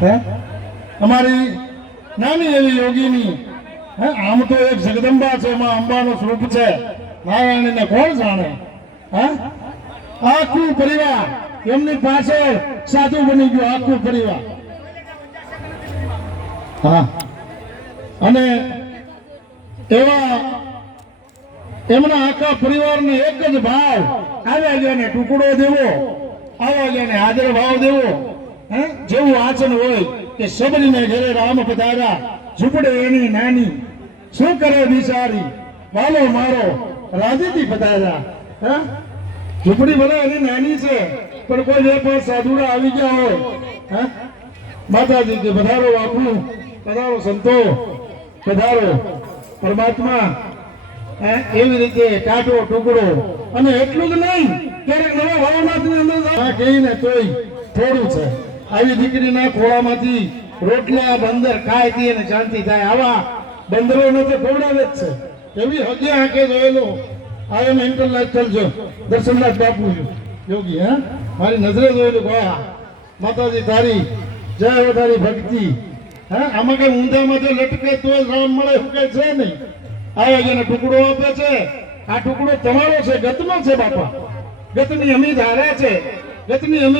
હે અમારી નાની એવી યોગીની હે આમ તો એક જગદંબા છે, એમાં અંબાનું સ્વરૂપ છે, નારાયણને કોણ જાણે? હે આખું પરિવાર એમની પાછળ સાધુ બની ગયું, આખું પરિવાર. હા અને એવા એમના આખા પરિવારને એક જ ભાવ, આવ્યા ગયા ને ટુકડો દેવો, આવ્યા ગયા ને હાજર ભાવ દેવો. હે જેવું વાંચન હોય કે સબરીને ઘરે રામ પધાર્યા, ઝૂંપડે એની નાની, શું કરે બિચારી, વાલો મારો રાજીથી પધાર્યા. હે ઝૂંપડી ભલે એની નાની છે, પણ કોઈ બે પાંચ સાધુડા આવી ગયા હોય, હે માતાજી કે પધારો બાપુ, પધારો સંતો, પધારો પરમાત્મા. એવી રીતે ટાટો ટુકડો. અને એટલું જ નહીં, ક્યારેક નવા ભાવનાથની અંદર કહીને તોય થોડું છે. આવી દીકરીના ખોળામાંથી રોટલા બંદર ખાય તે અને શાંતિ થાય. આવા બંદરોને તો ખવડાવે જ છે. એવી હગે આંખે જોયેલો આ એમ ઇન્ટરનેશનલ જો દર્શનનાથ બાપુ યોગી, હે મારી નજરે જોયેલું. ગયા માતાજી તારી જય હો, તારી ભક્તિ. હા આમાં કઈ ઊંધામાં જો લટકે તો રામ મળે એવું કઈ છે નહીં. આવે જેને ટુકડો આપે છે, આ ટુકડો તમારો છે, ગતનો છે બાપા, ગતની અમી ધારા છે, ગતની અમી